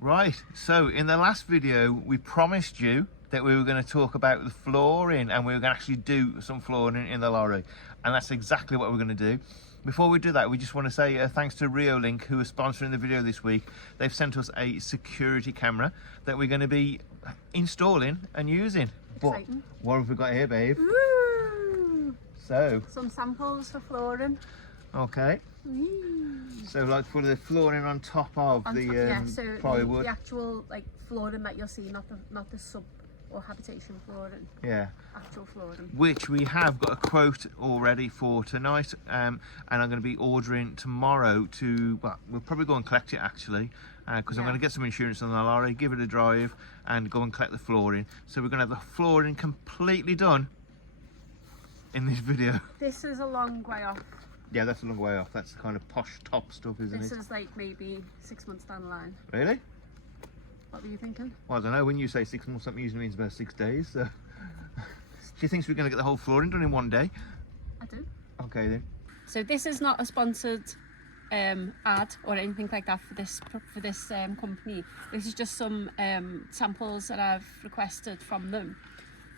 Right, so in the last video we promised you that we were going to talk about the flooring and we were going to actually do some flooring in the lorry, and that's exactly what we're going to do. Before we do that, we just want to say thanks to Reolink, who are sponsoring the video this week. They've sent us a security camera that we're going to be installing and using. Exciting. But what have we got here, babe? Woo! So Some samples for flooring. okay. So like for the flooring on top of plywood. The actual like flooring that you'll see, not the sub or habitation flooring. Yeah. Actual flooring. Which we have got a quote already for tonight, and I'm going to be ordering tomorrow to. Well, we'll probably go and collect it actually, because I'm going to get some insurance on the lorry, give it a drive, and go and collect the flooring. So we're going to have the flooring completely done in this video. This is a long way off. Yeah, that's a long way off. That's the kind of posh top stuff, isn't it? This is like maybe 6 months down the line. Really? What were you thinking? Well, I don't know. When you say 6 months, that usually means about 6 days. So she thinks we're going to get the whole flooring done in one day. I do. Okay then. So this is not a sponsored ad or anything like that for this company. This is just some samples that I've requested from them.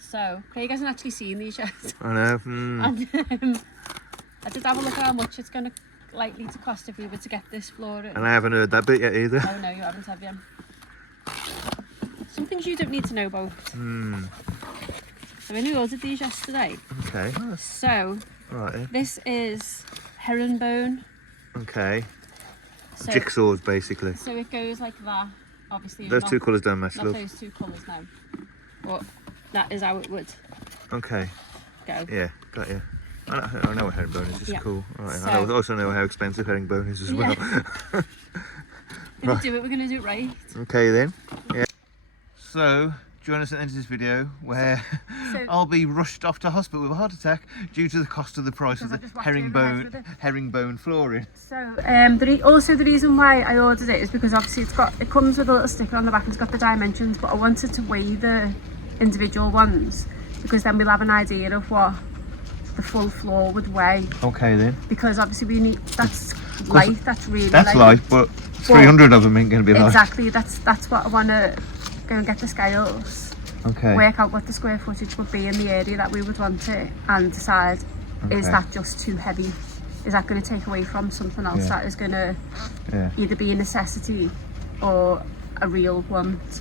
So Craig hasn't actually seen these yet. I know. And I did have a look at how much it's going to likely to cost if we were to get this flooring. And I haven't heard that bit yet either. Oh no, you haven't, have you? Some things you don't need to know about. So we only ordered these yesterday. Okay. So Right. this is herringbone. Okay. So, Jigsaws basically. so it goes like that. Obviously Those not, two colours don't match, not love. those two colours now. But that is how it would Okay. go. Yeah, got you. I know what herringbone is, it's Yeah. cool. Right. So- I also know how expensive herringbone is as well. We're going to do it, we're going to do it right. Okay then. Yeah. So, join us at the end of this video where So- I'll be rushed off to hospital with a heart attack due to the cost of the price of Because I the just whacked you in the head with it. herringbone flooring. So also the reason why I ordered it is because obviously it comes with a little sticker on the back and it's got the dimensions, but I wanted to weigh the individual ones because then we'll have an idea of what the full floor would weigh, Okay then. because obviously we need, that's light, that's really That's light. light, but 300 of them ain't going to be light. Exactly, that's what I want to go and get the scales, Okay. work out what the square footage would be in the area that we would want it, and decide, is Okay. that just too heavy? Is that going to take away from something else Yeah. that is going to Yeah. either be a necessity or a real want?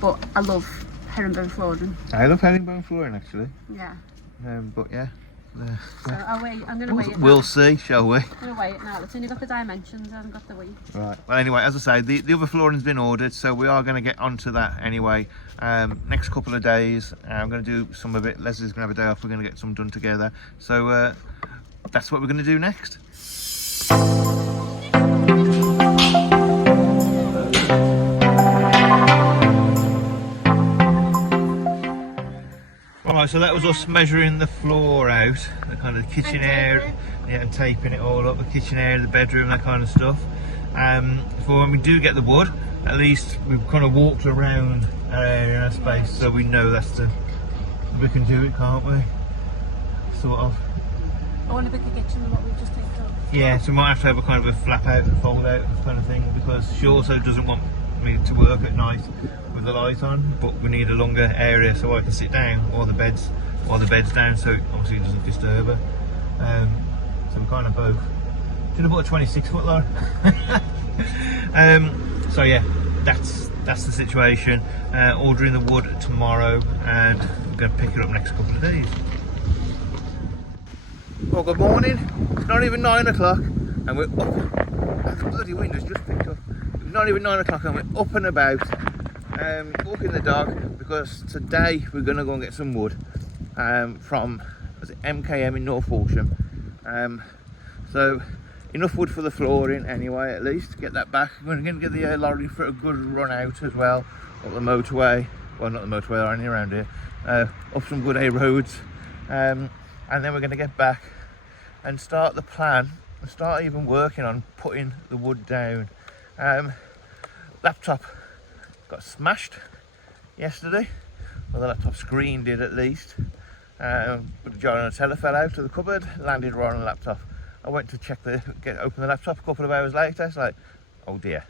But I love herringbone flooring. I love herringbone flooring actually. Yeah. But yeah. So I'm going to weigh it. We'll now. see, shall we? I'm going to weigh it now. It's only got the dimensions, I haven't got the weight. Right. Well, anyway, as I say, the other flooring's been ordered, so we are going to get onto that anyway. Next couple of days, I'm going to do some of it. Leslie's going to have a day off. We're going to get some done together. So that's what we're going to do next. Right, so that was us measuring the floor out, the kind of the kitchen area, yeah, and taping it all up, the kitchen area, the bedroom, that kind of stuff. For when we do get the wood, at least we've kind of walked around our area, our space, so we know we can do it, can't we? Sort of. I want a bigger kitchen than what we've just taken up. Yeah, so we might have to have a kind of a flap out and fold out kind of thing, because she also doesn't want me to work at night with the light on, but we need a longer area so I can sit down while the bed's down, so obviously it doesn't disturb her. So we kind of both. Should have bought a 26 foot Laura. So yeah, that's the situation. Ordering the wood tomorrow, and we're going to pick it up next couple of days. Well, good morning. It's not even 9 o'clock, and we're up. The bloody wind has just picked up. It's not even 9 o'clock, and we're up and about, walking the dog, because today we're going to go and get some wood from MKM in North Walsham. So enough wood for the flooring anyway, at least get that back. We're going to get the lorry for a good run out as well, up the motorway, well, not the motorway or anything around here, up some good A roads, and then we're going to get back and start the plan and start even working on putting the wood down. Laptop got smashed yesterday, well, the laptop screen did at least, but the jar and a teller fell out of the cupboard, landed right on the laptop. I went to check open the laptop a couple of hours later. It's like, oh dear,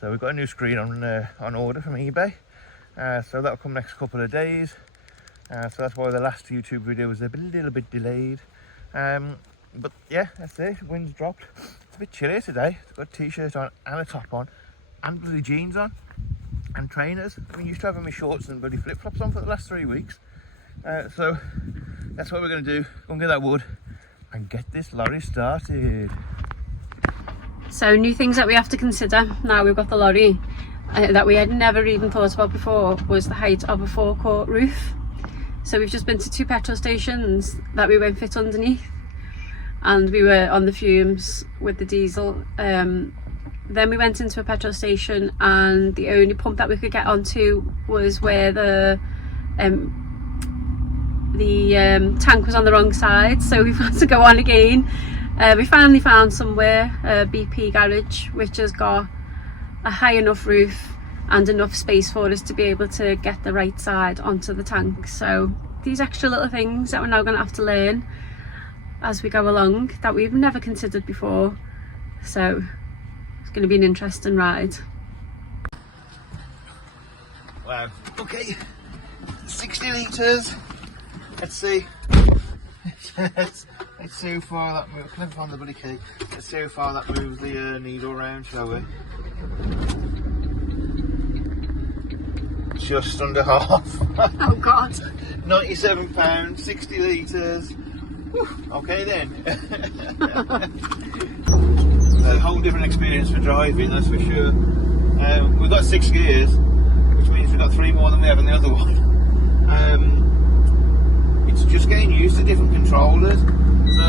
So we've got a new screen on order from eBay. So that'll come next couple of days. So that's why the last YouTube video was a little bit delayed. But yeah, that's it. Wind's dropped. It's a bit chilly today. I've got a t-shirt on and a top on and bloody jeans on and trainers. I've been used to having my shorts and bloody flip-flops on for the last 3 weeks. So that's what we're going to do. Go and get that wood and get this lorry started. So new things that we have to consider now we've got the lorry that we had never even thought about before was the height of a forecourt roof. So we've just been to 2 petrol stations that we won't fit underneath, and we were on the fumes with the diesel. Then we went into a petrol station and the only pump that we could get onto was where the tank was on the wrong side, so we've had to go on again. We finally found somewhere, a BP garage, which has got a high enough roof and enough space for us to be able to get the right side onto the tank. So these extra little things that we're now going to have to learn as we go along that we've never considered before. So it's going to be an interesting ride. Wow, okay, 60 litres. Let's see. Let's see how far that moves. Can I find the bloody key? Let's see how far that moves the needle round, shall we? Just under half. Oh God. £97, 60 litres. Okay then. A whole different experience for driving, that's for sure. We've got 6 gears, which means we've got 3 more than we have in the other one. It's just getting used to different controllers. So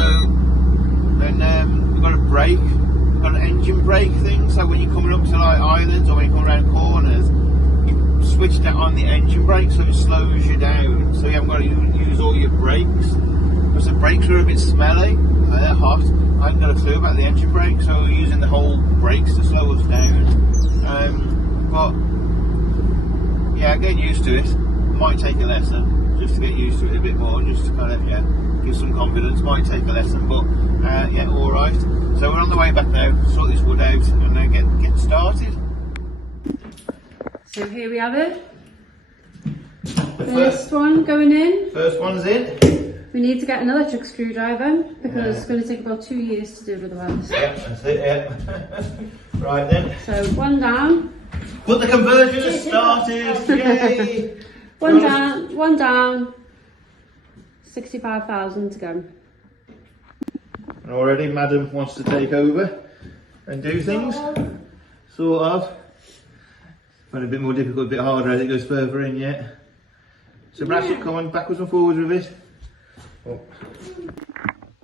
then we've got a brake, we've got an engine brake thing. So when you're coming up to like islands or when you come around corners, you switch that on the engine brake so it slows you down. So you haven't got to use all your brakes. Because the brakes are a bit smelly, they're hot. I haven't got a clue about the engine brake, so we're using the whole brakes to slow us down. But yeah, getting used to it. Might take a lesson. Just to get used to it a bit more, just to kind of give some confidence. Might take a lesson, but yeah, all right. So we're on the way back now. Sort this wood out and then get started. So here we have it. First one going in. First one's in. We need to get an electric screwdriver because it's going to take about 2 years to do it otherwise. Yeah, that's it. Yeah. Right then. So one down. But the conversion has started. Yay! One down, 65,000 to go. And already Madam wants to take over and do things, sort of. But a bit more difficult, a bit harder as it goes further in yet. So Bradshot, come on, backwards and forwards with it. Oh.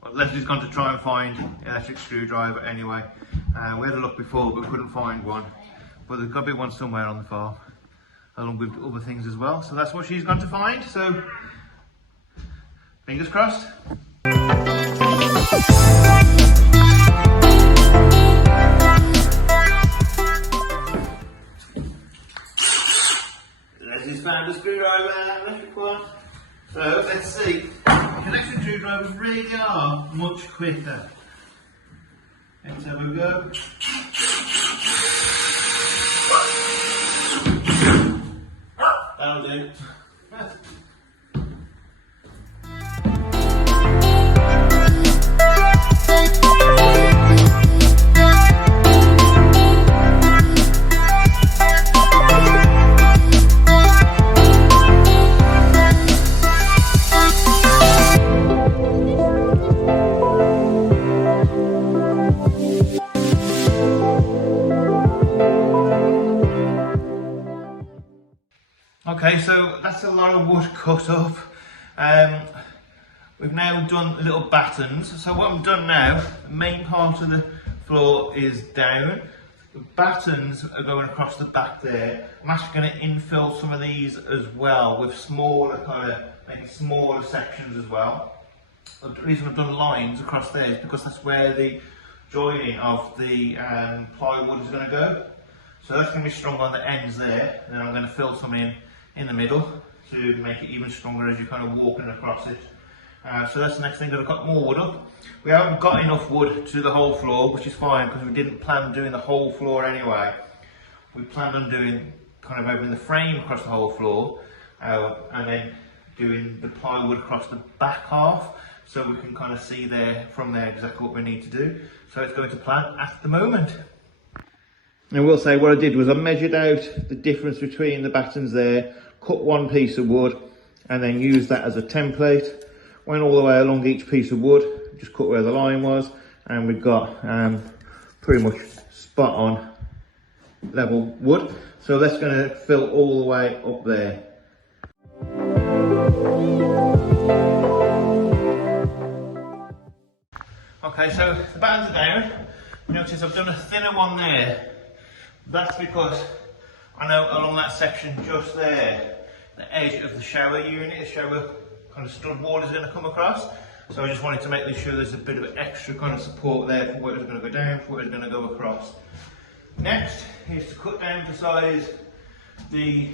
Well, Leslie's gone to try and find an electric screwdriver anyway. We had a look before but we couldn't find one. But there's got to be one somewhere on the farm, along with other things as well. So that's what she's got to find. So fingers crossed. Leslie's found a screwdriver, an electric one. So let's see. Electric screwdrivers really are much quicker. Let's have a go. That'll do. Okay, so that's a lot of wood cut up. We've now done little battens. So what I've done now, the main part of the floor is down. The battens are going across the back there. I'm actually going to infill some of these as well with smaller maybe smaller sections as well. The reason I've done lines across there is because that's where the joining of the plywood is going to go. So that's going to be strung on the ends there, and then I'm going to fill some in the middle to make it even stronger as you're kind of walking across it. So that's the next thing that I've got more wood up. We haven't got enough wood to do the whole floor, which is fine because we didn't plan doing the whole floor anyway. we planned on doing kind of opening the frame across the whole floor, and then doing the plywood across the back half, so we can kind of see there from there exactly what we need to do. So it's going to plan at the moment. And I will say what I did was I measured out the difference between the battens there, cut one piece of wood and then used that as a template, went all the way along each piece of wood, just cut where the line was, and we've got pretty much spot on level wood. So that's going to fill all the way up there. Okay, so the battens are down. Notice I've done a thinner one there. That's because I know along that section just there, the edge of the shower unit, the shower kind of stud wall is going to come across. So I just wanted to make sure there's a bit of extra kind of support there for where it's going to go down, for where it's going to go across. Next is to cut down to size the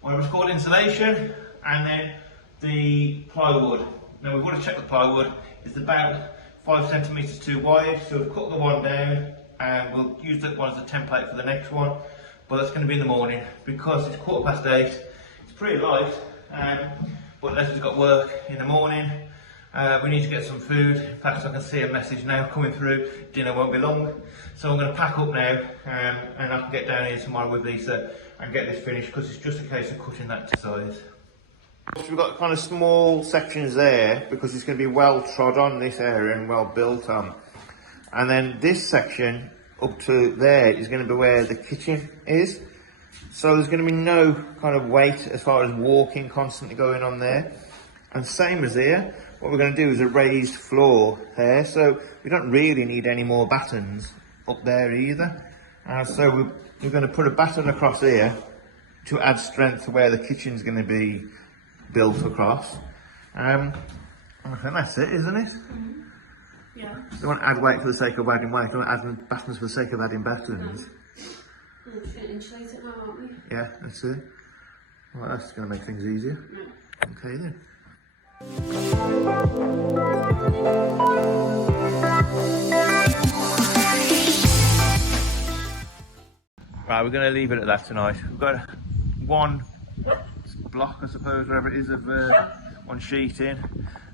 what was called insulation, and then the plywood. Now we've got to check the plywood. It's about 5 centimetres too wide, so we've cut the one down and we'll use that one as a template for the next one. But that's going to be in the morning because it's 8:15. It's pretty light, but Leslie's got work in the morning. We need to get some food. In fact, I can see a message now coming through. Dinner won't be long. So I'm going to pack up now, and I can get down here tomorrow with Lisa and get this finished, because it's just a case of cutting that to size. So we've got kind of small sections there because it's going to be well trod on this area and well built on. And then this section up to there is going to be where the kitchen is. So there's going to be no kind of weight as far as walking constantly going on there. And same as here, what we're going to do is a raised floor there. So we don't really need any more battens up there either. So we're going to put a batten across here to add strength to where the kitchen's going to be built across. I think that's it, isn't it? Mm-hmm. Yeah. Don't want to add weight for the sake of adding weight. Don't want to add battens for the sake of adding battens. No. We're just going to insulate it now, aren't we? Yeah, that's it. Well, that's going to make things easier. Yeah. Okay then. Right, we're going to leave it at that tonight. We've got one block, I suppose, whatever it is, of one sheet in.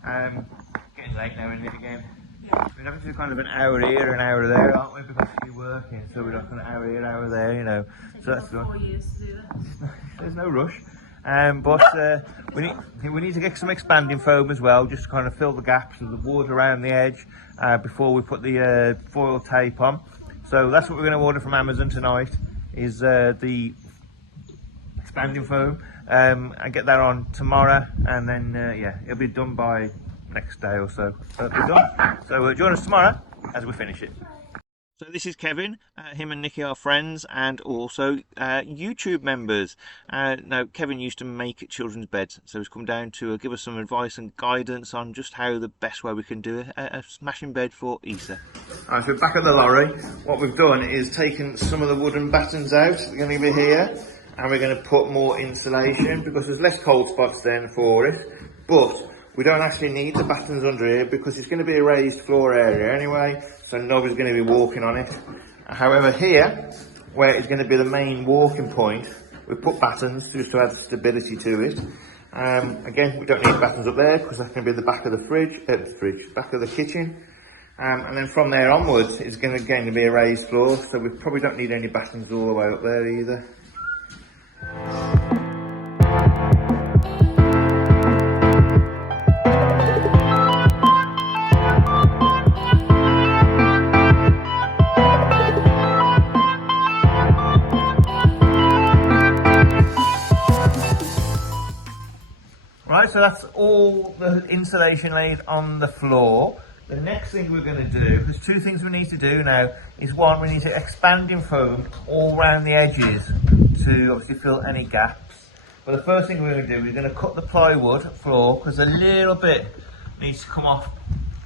Getting late now, isn't it, again? We're having to do kind of an hour here, an hour there, aren't we? Because we're working, so we're not an hour here, hour there, you know. So that's 4 years to do that. There's no rush. But we need to get some expanding foam as well, just to kind of fill the gaps of the wood around the edge before we put the foil tape on. So that's what we're going to order from Amazon tonight, is the expanding foam, and get that on tomorrow, and then yeah, it'll be done by next day or so. So it'll be done. So join us tomorrow as we finish it. So this is Kevin. Him and Nikki are friends and also YouTube members. Now Kevin used to make children's beds, so he's come down to give us some advice and guidance on just how the best way we can do a smashing bed for Isa. Alright, so back at the lorry, what we've done is taken some of the wooden battens out. They're going to be here, and we're going to put more insulation because there's less cold spots then for it. But we don't actually need the battens under here because it's going to be a raised floor area anyway, so nobody's going to be walking on it. However, here, where it's going to be the main walking point, we've put battens just to add stability to it. Again, we don't need battens up there because that's going to be the back of the back of the kitchen. And then from there onwards, it's going to again be a raised floor, so we probably don't need any battens all the way up there either. Right, so that's all the insulation laid on the floor. The next thing we're going to do, there's two things we need to do now, is one, we need to expand in foam all around the edges to obviously fill any gaps. But the first thing we're going to do, we're going to cut the plywood floor because a little bit needs to come off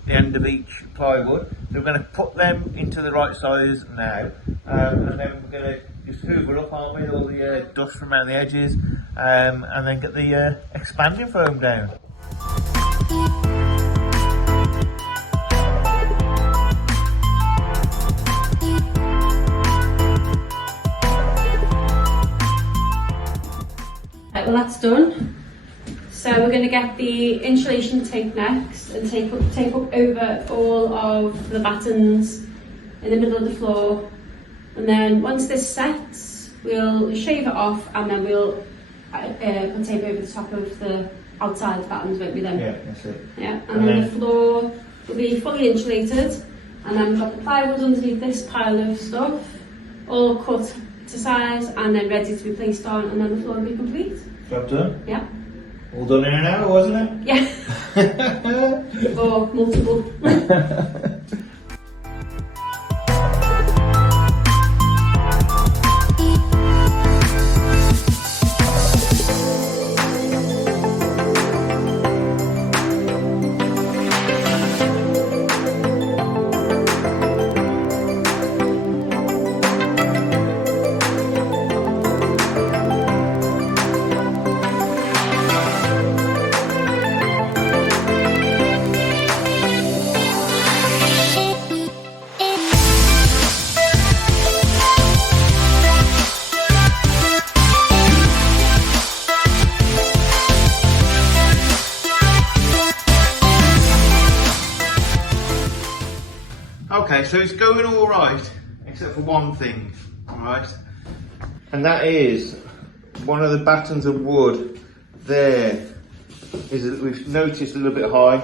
the end of each plywood. So we're going to put them into the right size now, and then we're going to just hoover up, aren't we, all the dust from around the edges, and then get the expanding foam down. Right, well that's done. So we're going to get the insulation tape next and tape up over all of the battens in the middle of the floor. And then once this sets, we'll shave it off and then we'll put tape over the top of the outside battens, won't we then? Yeah, that's it. Yeah, and then the floor will be fully insulated. And then we've got the plywood underneath this pile of stuff, all cut to size and then ready to be placed on, and then the floor will be complete. Job done? Yeah. All done in an hour, wasn't it? Yeah. Or multiple. Okay, so it's going all right, except for one thing, all right? And that is one of the battens of wood there is we've noticed a little bit high.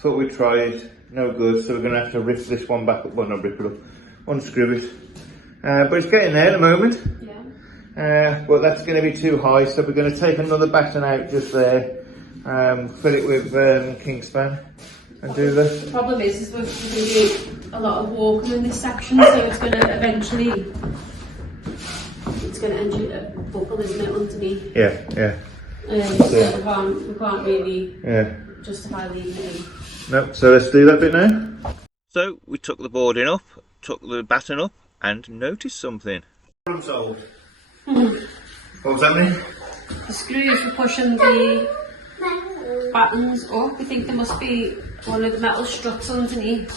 Thought we'd try it, no good, so we're going to have to rip this one back up, well not rip it up, unscrew it. But it's getting there at the moment. Yeah. But that's going to be too high, so we're going to take another batten out just there, fill it with Kingspan. And do this. The problem is we're going to do a lot of walking in this section, so it's going to eventually, it's going to end up a buckle, isn't it, underneath? Yeah, yeah. So we can't really justify leaving it in. No, so let's do that bit now. So we took the boarding up, took the batten up, and noticed something. Problem solved. What was happening? The screws were pushing the battens up. We think there must be one of the metal struts underneath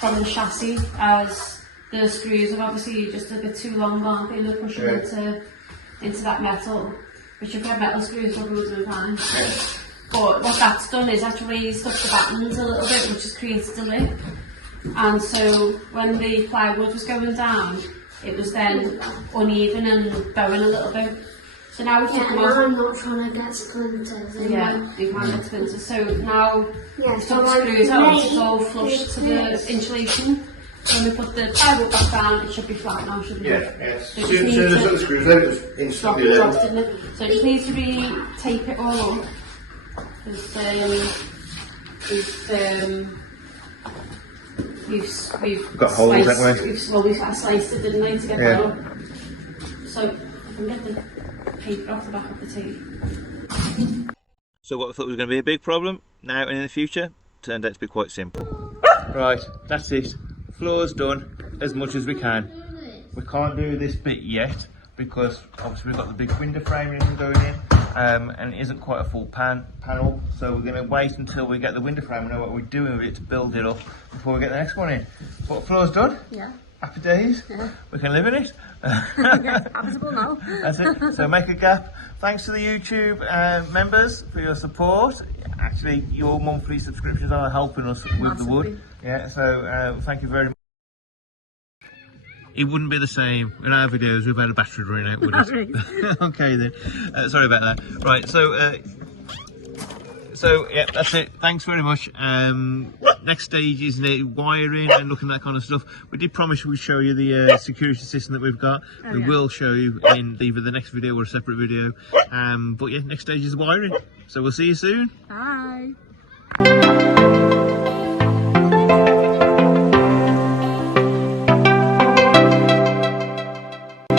from the chassis, as the screws are obviously just a bit too long, aren't they? They're pushing into that metal, which if you have metal screws probably would do fine. But what that's done is actually raised up the battens a little bit, which has created a lip. And so when the plywood was going down, it was then uneven and going a little bit. So now we've took them off. I'm not trying to get splinters. Yeah, you can't get splinters. So now we've took the screws out to go flush to the insulation. When we put the plywood back down, it should be flat now, shouldn't it? Yeah, yes. So soon as the screws out, it's instantly there. Didn't it? So it just needs to re-tape it all up. We've got holes, sliced, haven't we? we've sliced it, didn't we, to get that up. So I can get the paper off the back of the tape. So what we thought was going to be a big problem, now and in the future, turned out to be quite simple. Right, that's it. Floor's done as much as we can. We can't do this bit yet because obviously we've got the big window framing going in, and it isn't quite a full panel, so we're going to wait until we get the window frame and know what we're doing with it to build it up before we get the next one in. But floor's done. Yeah. Happy days. Yeah. We can live in it. Yeah, habitable now. That's it. So make a gap. Thanks to the YouTube members for your support. Actually, your monthly subscriptions are helping us with the wood. Yeah. So thank you very much. It wouldn't be the same in our videos without a battery running out, would it? Okay then. Sorry about that. Right. So yeah, that's it. Thanks very much. Next stage is the wiring and looking at that kind of stuff. We did promise we'd show you the security system that we've got. We will show you in either the next video or a separate video. But yeah, next stage is the wiring. So we'll see you soon. Bye.